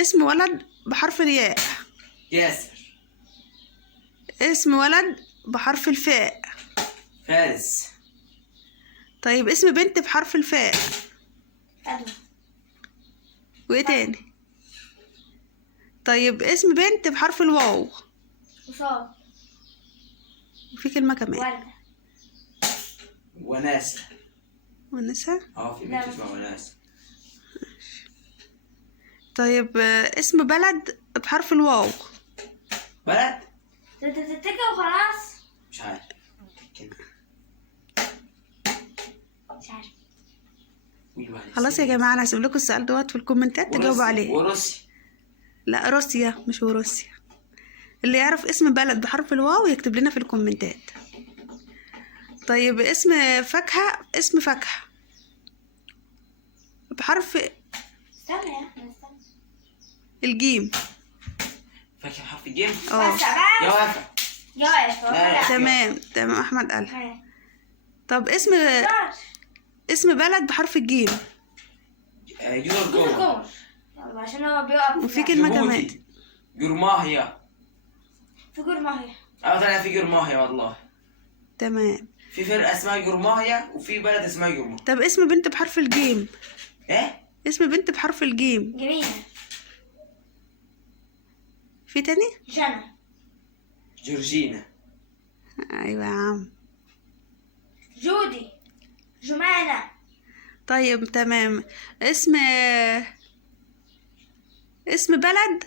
اسم ولد بحرف الياء. ياسر. اسم ولد بحرف الفاء. فارس. طيب اسم بنت بحرف الفاء. فاطمة. وايه تاني؟ طيب اسم بنت بحرف الواو. وصال. وفي كلمة كمان. وردة. وناسة. ونسا. في بنت اسمها وناسة. طيب اسم بلد بحرف الواو. بلد؟ انت تتكل وخلاص. مش عارف كده. مش عارف. خلاص يا جماعة انا هسيب لكم السؤال دوت في الكومنتات تجاوبوا عليه. وروسيا. لا روسيا مش وروسيا. اللي يعرف اسم بلد بحرف الواو يكتب لنا في الكومنتات. طيب اسم فاكهة. اسم فاكهة بحرف استنى يا احمد استنى. الجيم. فاكر حرف الجيم؟ بس بس. جوافة. جواز. تمام احمد قالها. طب اسم بلد بحرف الجيم. جزر جزر قمر. قمر. يلا عشان هو بيقف. وفي كلمة كمان. جيبوتي. جرماهية. في جرماهية. طلع في جرماهية والله. تمام. في فرقة اسمها جرماهية وفي بلد اسمها جرماهية. طب اسم بنت بحرف الجيم. ايه؟ اسم بنت بحرف الجيم. جميلة. في تاني؟ جنى. جورجينا. ايوه يا عم. جودي. جمانة. طيب تمام. اسم بلد.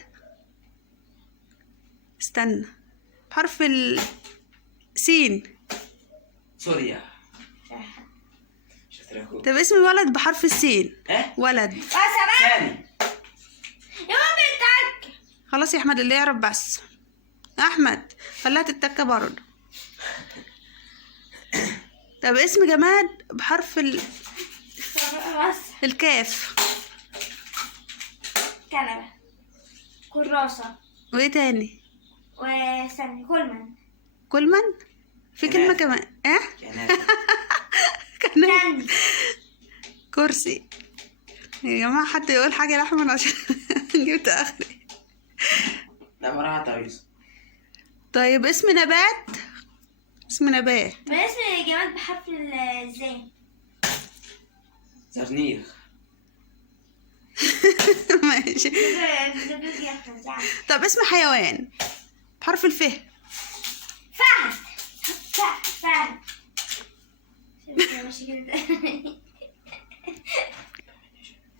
استنى. بحرف السين. سوريا. شاطر. طب اسم ولد بحرف السين. ايه؟ ولد. بس بقى. ثاني. يا مامي التك. خلاص يا احمد اللي يعرف بس. احمد خليها تتكة برضه. طب اسم جماد بحرف بس. الكاف. كنبة. كراسة. وايه تاني؟ واستني كولمان. كلمن. في كلمة كنافة. كمان. اه كنز. كرسي. يا جماعة حد يقول حاجة يا أحمد عشان جبت آخري. لا براحة يا يوسف. طيب اسم نبات. اسم نبات. ما اسم جماد بحرف الزين. زرنيخ. ماشي. طب اسم حيوان بحرف الف. فهد. فهد. ماشي كده.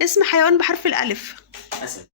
اسم حيوان بحرف الألف. أسد.